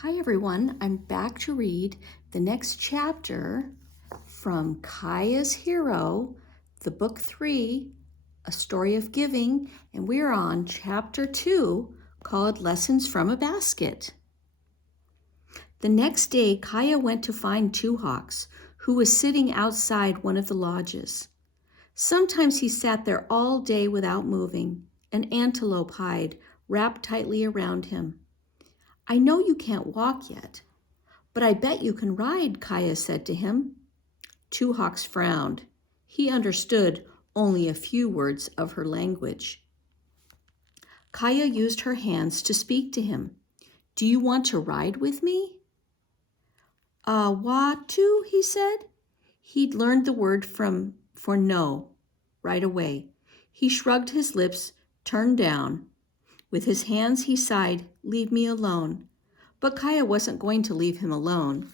Hi everyone, I'm back to read the next chapter from Kaya's Hero, the book 3, A Story of Giving, and we're on chapter 2 called Lessons from a Basket. The next day, Kaya went to find Two Hawks, who was sitting outside one of the lodges. Sometimes he sat there all day without moving, an antelope hide wrapped tightly around him. I know you can't walk yet, but I bet you can ride, Kaya said to him. Two Hawks frowned. He understood only a few words of her language. Kaya used her hands to speak to him. Do you want to ride with me? Watu, he said. He'd learned the word for no right away. He shrugged his lips, turned down. With his hands he sighed, leave me alone. But Kaya wasn't going to leave him alone.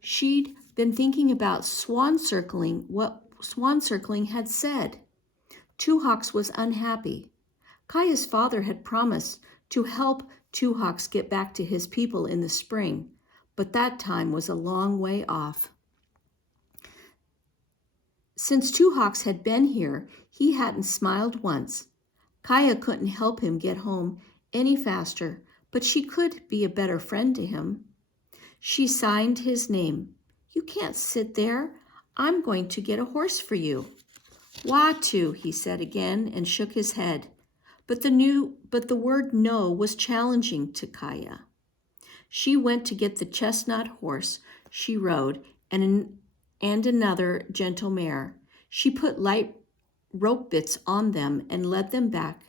She'd been thinking about swan circling, what swan circling had said. Two Hawks was unhappy. Kaya's father had promised to help Two Hawks get back to his people in the spring, but that time was a long way off. Since Two Hawks had been here, he hadn't smiled once. Kaya couldn't help him get home any faster, but she could be a better friend to him. She signed his name. You can't sit there. I'm going to get a horse for you. Watu, he said again and shook his head. But the word no was challenging to Kaya. She went to get the chestnut horse she rode and another gentle mare. She put light rope bits on them and led them back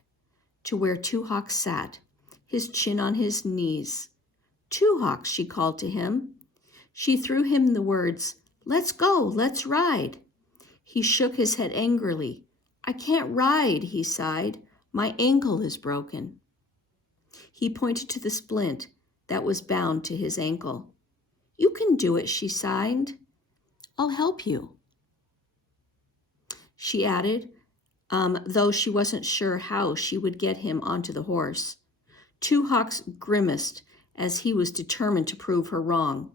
to where Two Hawks sat, his chin on his knees. Two Hawks, she called to him. She threw him the words, let's go, let's ride. He shook his head angrily. I can't ride, he sighed. My ankle is broken. He pointed to the splint that was bound to his ankle. You can do it, she sighed. I'll help you, she added, though she wasn't sure how she would get him onto the horse. Two Hawks grimaced as he was determined to prove her wrong.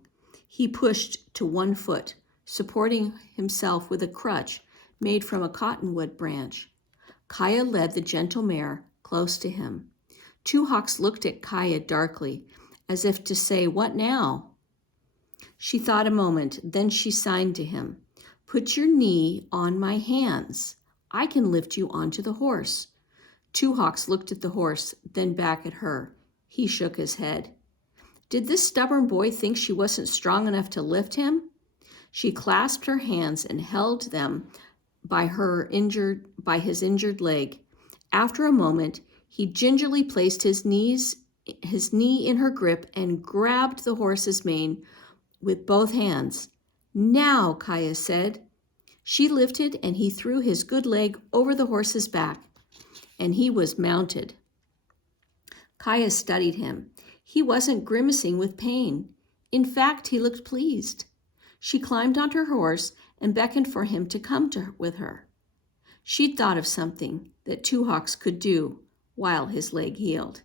He pushed to one foot, supporting himself with a crutch made from a cottonwood branch. Kaya led the gentle mare close to him. Two Hawks looked at Kaya darkly, as if to say, what now? She thought a moment, then she signed to him. Put your knee on my hands. I can lift you onto the horse. Two Hawks looked at the horse, then back at her. He shook his head. Did this stubborn boy think she wasn't strong enough to lift him? She clasped her hands and held them by his injured leg. After a moment, he gingerly placed his knee in her grip and grabbed the horse's mane with both hands. Now, Kaya said. She lifted and he threw his good leg over the horse's back, and he was mounted. Kaya studied him. He wasn't grimacing with pain. In fact, he looked pleased. She climbed onto her horse and beckoned for him to come with her. She'd thought of something that Two Hawks could do while his leg healed.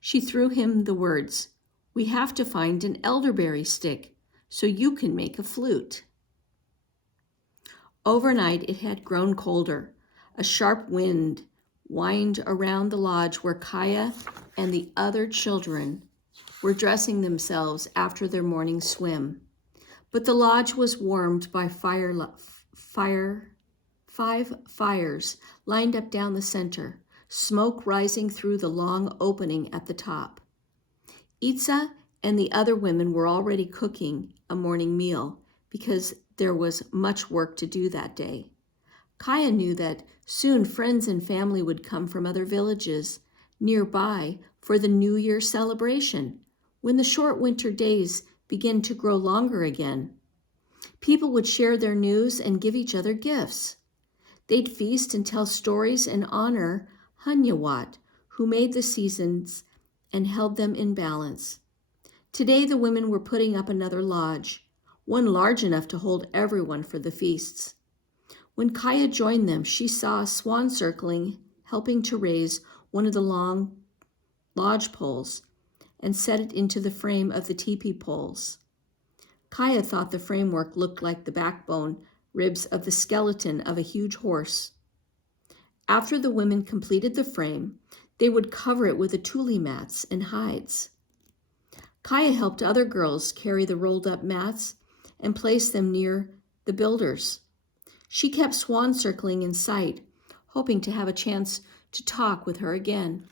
She threw him the words, we have to find an elderberry stick so you can make a flute. Overnight, it had grown colder. A sharp wind whined around the lodge where Kaya and the other children were dressing themselves after their morning swim. But the lodge was warmed by 5 fires lined up down the center, smoke rising through the long opening at the top. Itza and the other women were already cooking a morning meal because there was much work to do that day. Kaya knew that soon friends and family would come from other villages nearby for the New Year celebration, when the short winter days begin to grow longer again. People would share their news and give each other gifts. They'd feast and tell stories and honor Hunyawat, who made the seasons and held them in balance. Today the women were putting up another lodge, one large enough to hold everyone for the feasts. When Kaya joined them, she saw Swan circling, helping to raise one of the long lodge poles. and set it into the frame of the teepee poles. Kaya thought the framework looked like the backbone ribs of the skeleton of a huge horse. After the women completed the frame, they would cover it with the tule mats and hides. Kaya helped other girls carry the rolled-up mats and place them near the builders. She kept swan circling in sight, hoping to have a chance to talk with her again.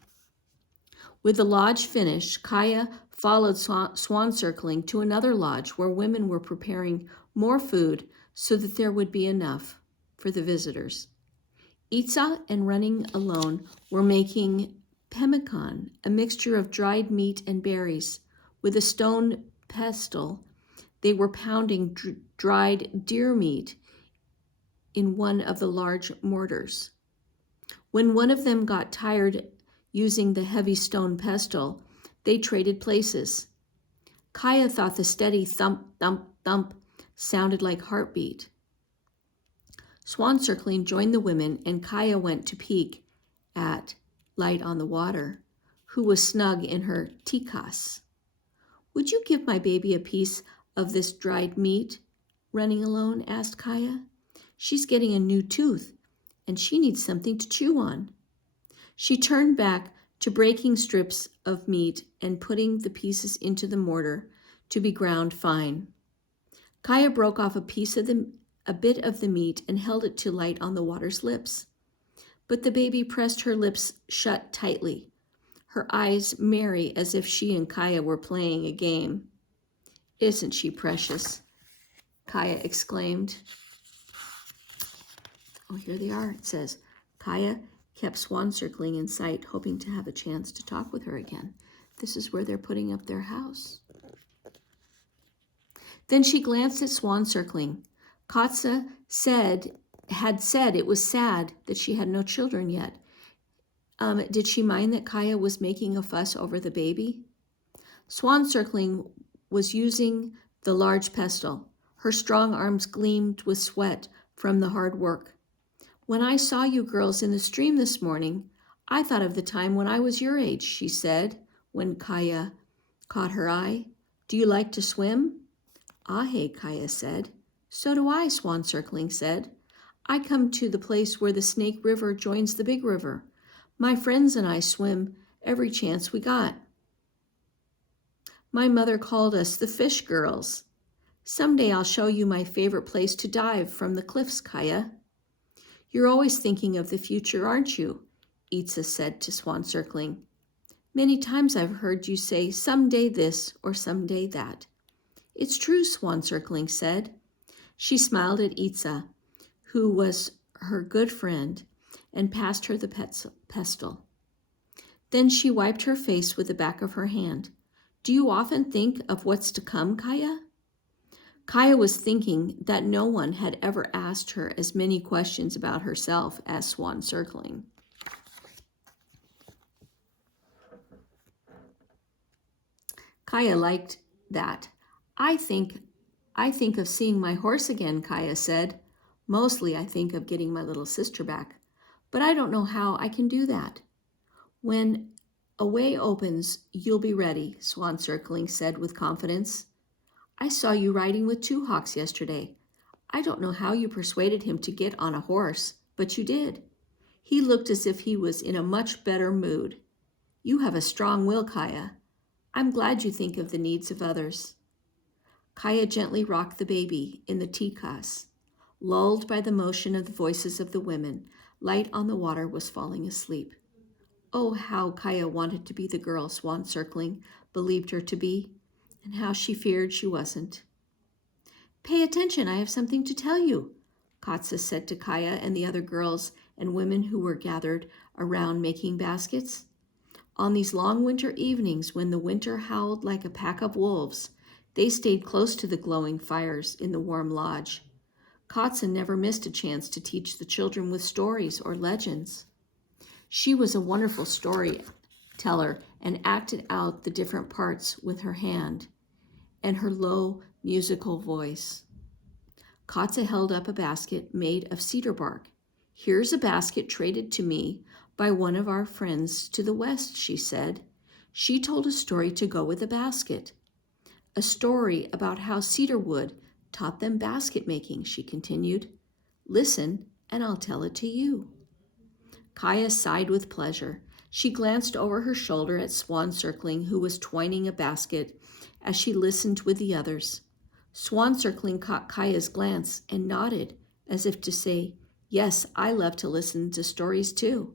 With the lodge finished, Kaya followed swan circling to another lodge where women were preparing more food so that there would be enough for the visitors. Itza and Running Alone were making pemmican, a mixture of dried meat and berries. With a stone pestle, they were pounding dried deer meat in one of the large mortars. When one of them got tired using the heavy stone pestle, they traded places. Kaya thought the steady thump, thump, thump sounded like heartbeat. Swan Circling joined the women, and Kaya went to peek at Light on the Water, who was snug in her tikas. "Would you give my baby a piece of this dried meat?" Running Alone asked Kaya. "She's getting a new tooth, and she needs something to chew on." She turned back to breaking strips of meat and putting the pieces into the mortar to be ground fine. Kaya broke off a bit of the meat and held it to Light on the Water's lips. But the baby pressed her lips shut tightly, her eyes merry as if she and Kaya were playing a game. "Isn't she precious?" Kaya exclaimed. Oh, here they are. It says, Kaya kept swan circling in sight, hoping to have a chance to talk with her again. This is where they're putting up their house. Then she glanced at Swan Circling. Katsa had said it was sad that she had no children yet. Did she mind that Kaya was making a fuss over the baby? Swan Circling was using the large pestle. Her strong arms gleamed with sweat from the hard work. "When I saw you girls in the stream this morning, I thought of the time when I was your age," she said, when Kaya caught her eye. "Do you like to swim?" "Ahe," Kaya said. "So do I," Swan Circling said. "I come to the place where the Snake River joins the Big River. My friends and I swim every chance we got. My mother called us the Fish Girls. Someday I'll show you my favorite place to dive from the cliffs, Kaya." "You're always thinking of the future, aren't you?" Itza said to Swan Circling. "Many times I've heard you say someday this or someday that." "It's true," Swan Circling said. She smiled at Itza, who was her good friend, and passed her the pestle. Then she wiped her face with the back of her hand. "Do you often think of what's to come, Kaya?" Kaya was thinking that no one had ever asked her as many questions about herself as Swan Circling. Kaya liked that. I think of seeing my horse again," Kaya said. "Mostly I think of getting my little sister back, but I don't know how I can do that." "When a way opens, you'll be ready," Swan Circling said with confidence. "I saw you riding with Two Hawks yesterday. I don't know how you persuaded him to get on a horse, but you did. He looked as if he was in a much better mood. You have a strong will, Kaya. I'm glad you think of the needs of others." Kaya gently rocked the baby in the tikas. Lulled by the motion of the voices of the women, Light on the Water was falling asleep. Oh, how Kaya wanted to be the girl Swan Circling believed her to be, and how she feared she wasn't. "Pay attention, I have something to tell you," Katsa said to Kaya and the other girls and women who were gathered around making baskets. On these long winter evenings, when the winter howled like a pack of wolves, they stayed close to the glowing fires in the warm lodge. Katsa never missed a chance to teach the children with stories or legends. She was a wonderful storyteller and acted out the different parts with her hand and her low musical voice. Katsa held up a basket made of cedar bark. "Here's a basket traded to me by one of our friends to the west," she said. She told a story to go with the basket. A story about how cedar wood taught them basket making, she continued. Listen, and I'll tell it to you. Kaya sighed with pleasure. She glanced over her shoulder at Swan Circling, who was twining a basket, as she listened with the others. Swan Circling caught Kaya's glance and nodded, as if to say, "Yes, I love to listen to stories too."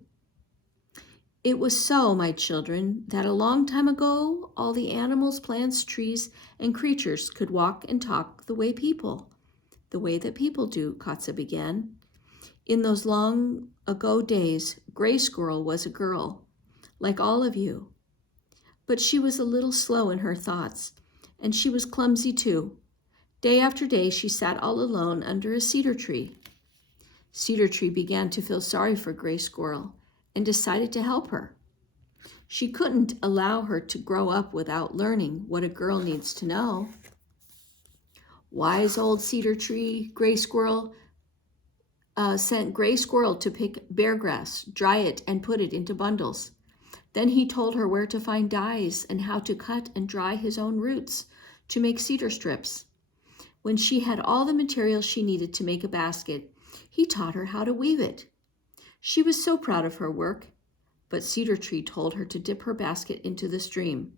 It was so, my children, that a long time ago, all the animals, plants, trees, and creatures could walk and talk the way that people do, Katsa began. In those long ago days, Gray Squirrel was a girl, like all of you. But she was a little slow in her thoughts, and she was clumsy too. Day after day, she sat all alone under a cedar tree. Cedar Tree began to feel sorry for Gray Squirrel and decided to help her. She couldn't allow her to grow up without learning what a girl needs to know. Wise old Cedar Tree, Gray Squirrel sent Gray Squirrel to pick bear grass, dry it, and put it into bundles. Then he told her where to find dyes and how to cut and dry his own roots to make cedar strips. When she had all the materials she needed to make a basket, he taught her how to weave it. She was so proud of her work, but Cedar Tree told her to dip her basket into the stream.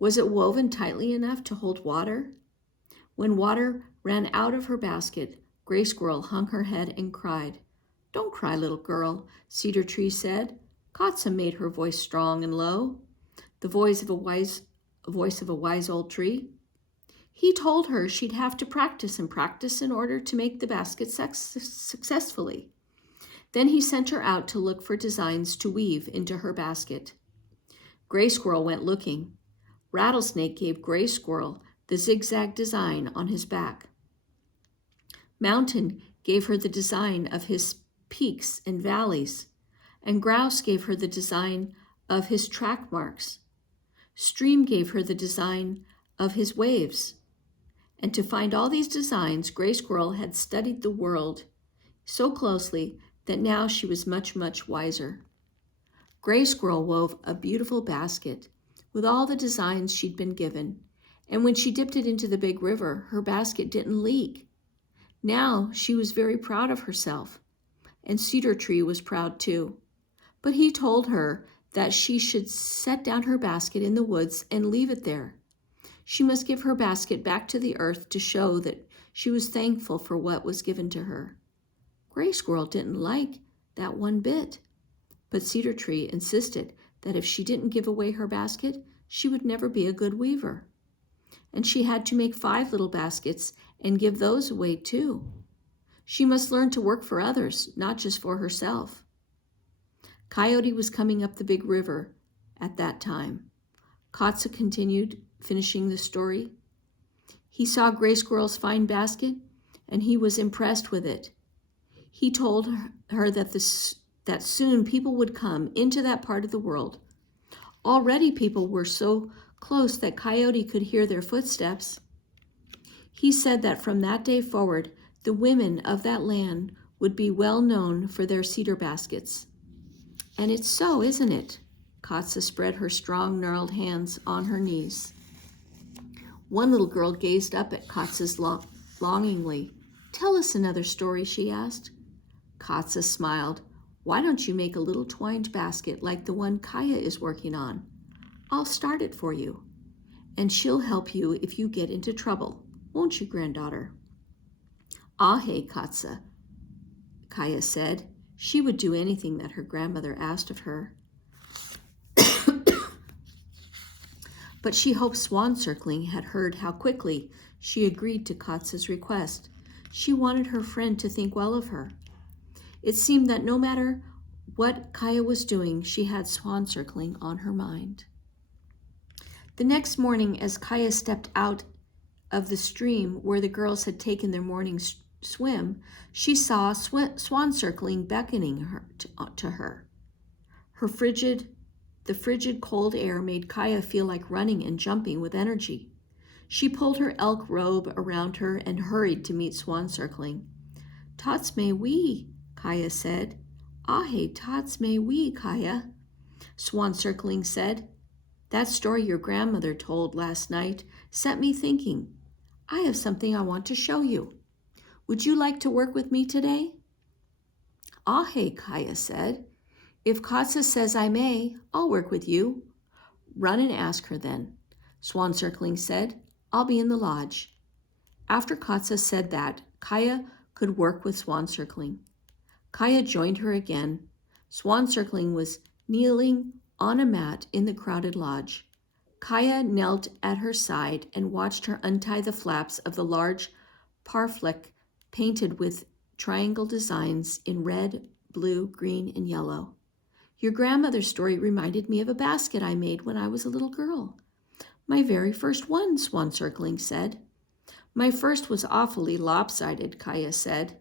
Was it woven tightly enough to hold water? When water ran out of her basket, Gray Squirrel hung her head and cried. "Don't cry, little girl," Cedar Tree said. Katsa made her voice strong and low, the voice of a wise old tree. He told her she'd have to practice and practice in order to make the basket successfully. Then he sent her out to look for designs to weave into her basket. Gray Squirrel went looking. Rattlesnake gave Gray Squirrel the zigzag design on his back. Mountain gave her the design of his peaks and valleys, and Grouse gave her the design of his track marks. Stream gave her the design of his waves. And to find all these designs, Gray Squirrel had studied the world so closely that now she was much, much wiser. Gray Squirrel wove a beautiful basket with all the designs she'd been given, and when she dipped it into the big river, her basket didn't leak. Now she was very proud of herself, and Cedar Tree was proud too. But he told her that she should set down her basket in the woods and leave it there. She must give her basket back to the earth to show that she was thankful for what was given to her. Gray Squirrel didn't like that one bit, but Cedar Tree insisted that if she didn't give away her basket, she would never be a good weaver. And she had to make 5 little baskets and give those away too. She must learn to work for others, not just for herself. Coyote was coming up the big river at that time. Katsa continued, finishing the story. He saw Gray Squirrel's fine basket, and he was impressed with it. He told her that soon people would come into that part of the world. Already people were so close that Coyote could hear their footsteps. He said that from that day forward, the women of that land would be well known for their cedar baskets. And it's so, isn't it? Katsa spread her strong, gnarled hands on her knees. One little girl gazed up at Katsa's longingly. "Tell us another story," she asked. Katsa smiled. "Why don't you make a little twined basket like the one Kaya is working on? I'll start it for you, and she'll help you if you get into trouble. Won't you, granddaughter?" "Ahe, Katsa," Kaya said. She would do anything that her grandmother asked of her. But she hoped Swan Circling had heard how quickly she agreed to Katsa's request. She wanted her friend to think well of her. It seemed that no matter what Kaya was doing, she had Swan Circling on her mind. The next morning, as Kaya stepped out of the stream where the girls had taken their morning swim, she saw Swan Circling beckoning her to her. The frigid cold air made Kaya feel like running and jumping with energy. She pulled her elk robe around her and hurried to meet Swan Circling. "Tots may we," Kaya said. "Ahe, tots may we, Kaya," Swan Circling said. That story your grandmother told last night set me thinking. I have something I want to show you. Would you like to work with me today? Ahe, Kaya said. If Katsa says I may, I'll work with you. Run and ask her then. Swan Circling said, I'll be in the lodge. After Katsa said that, Kaya could work with Swan Circling. Kaya joined her again. Swan Circling was kneeling on a mat in the crowded lodge. Kaya knelt at her side and watched her untie the flaps of the large parfleck painted with triangle designs in red, blue, green, and yellow. Your grandmother's story reminded me of a basket I made when I was a little girl. My very first one, Swan Circling said. My first was awfully lopsided, Kaya said,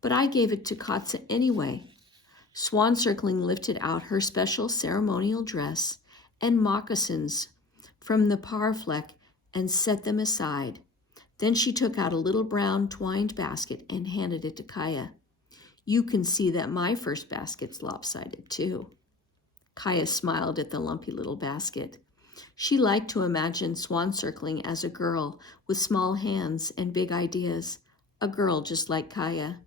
but I gave it to Katsa anyway. Swan Circling lifted out her special ceremonial dress and moccasins from the parfleck and set them aside. Then she took out a little brown twined basket and handed it to Kaya. You can see that my first basket's lopsided too. Kaya smiled at the lumpy little basket. She liked to imagine Swan Circling as a girl with small hands and big ideas, a girl just like Kaya.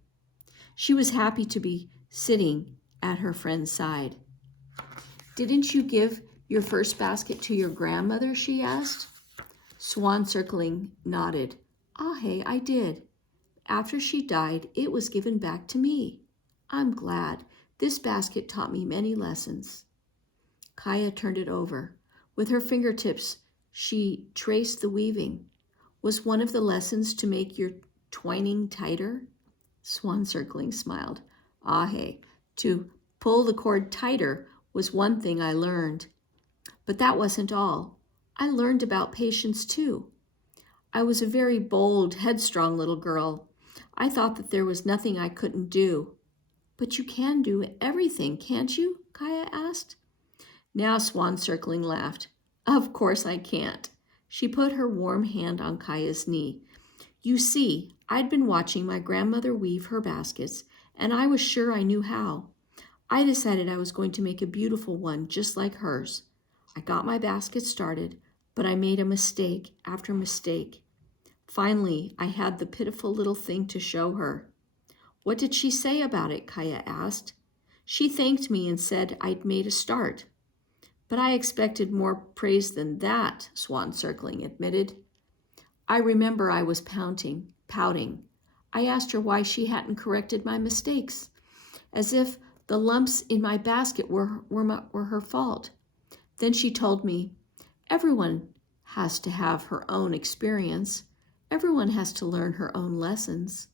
She was happy to be sitting at her friend's side. Didn't you give your first basket to your grandmother? She asked. Swan Circling nodded. Hey, I did. After she died, it was given back to me. I'm glad. This basket taught me many lessons. Kaya turned it over. With her fingertips, she traced the weaving. Was one of the lessons to make your twining tighter? Swan Circling smiled. Hey, to pull the cord tighter was one thing I learned. But that wasn't all. I learned about patience too. I was a very bold, headstrong little girl. I thought that there was nothing I couldn't do. But you can do everything, can't you? Kaya asked. Now Swan Circling laughed. Of course I can't. She put her warm hand on Kaya's knee. You see, I'd been watching my grandmother weave her baskets, and I was sure I knew how. I decided I was going to make a beautiful one just like hers. I got my basket started, but I made a mistake after mistake. Finally, I had the pitiful little thing to show her. What did she say about it? Kaya asked. She thanked me and said I'd made a start. But I expected more praise than that, Swan Circling admitted. I remember I was pouting. I asked her why she hadn't corrected my mistakes, as if the lumps in my basket were her fault. Then she told me, everyone has to have her own experience. Everyone has to learn her own lessons.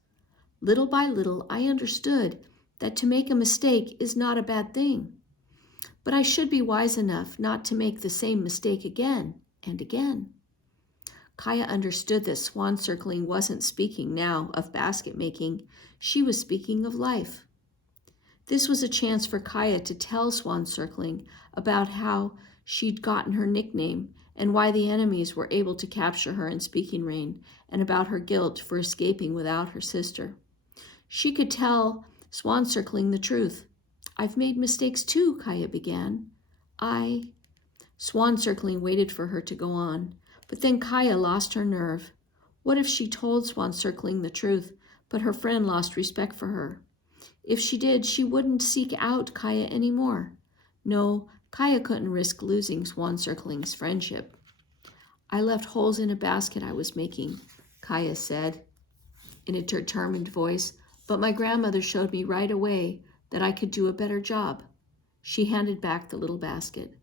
Little by little, I understood that to make a mistake is not a bad thing. But I should be wise enough not to make the same mistake again and again. Kaya understood that Swan Circling wasn't speaking now of basket making. She was speaking of life. This was a chance for Kaya to tell Swan Circling about how she'd gotten her nickname and why the enemies were able to capture her in Speaking Rain, and about her guilt for escaping without her sister. She could tell Swan Circling the truth. I've made mistakes too, Kaya began. Swan Circling waited for her to go on, but then Kaya lost her nerve. What if she told Swan Circling the truth, but her friend lost respect for her? If she did, she wouldn't seek out Kaya anymore. No, Kaya couldn't risk losing Swan Circling's friendship. I left holes in a basket I was making, Kaya said in a determined voice, but my grandmother showed me right away that I could do a better job. She handed back the little basket.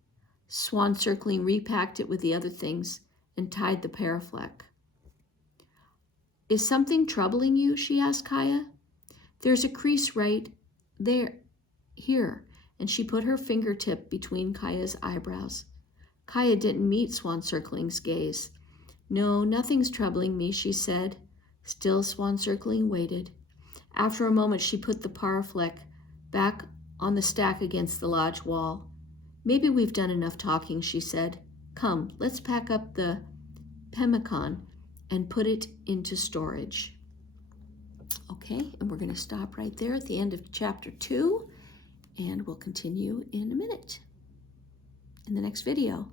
Swan Circling repacked it with the other things and tied the parafleck. Is something troubling you? She asked Kaya. There's a crease right here, and she put her fingertip between Kaya's eyebrows. Kaya didn't meet Swan Circling's gaze. No, nothing's troubling me, she said. Still Swan Circling waited. After a moment, she put the parafleck back on the stack against the lodge wall. Maybe we've done enough talking, she said. Come, let's pack up the pemmican and put it into storage. Okay, and we're going to stop right there at the end of chapter 2, and we'll continue in a minute in the next video.